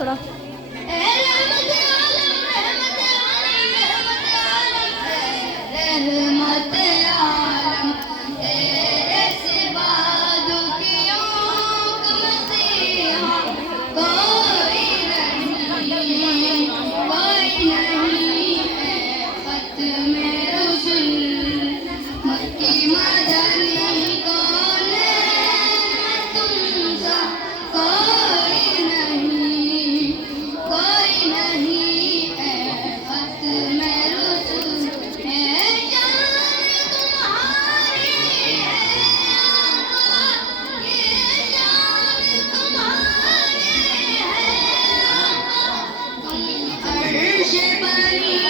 थोड़ा। रहमत आलम तेरे सिवा दुखियों का मसीहा कोई नहीं है खत्म रसूल मक्की मदनी कौन है तुमसा कोई नहीं है खत्म रसूल है जान तुम्हारी है आका ये जान तुम्हारी है आका तुम अर्श बनी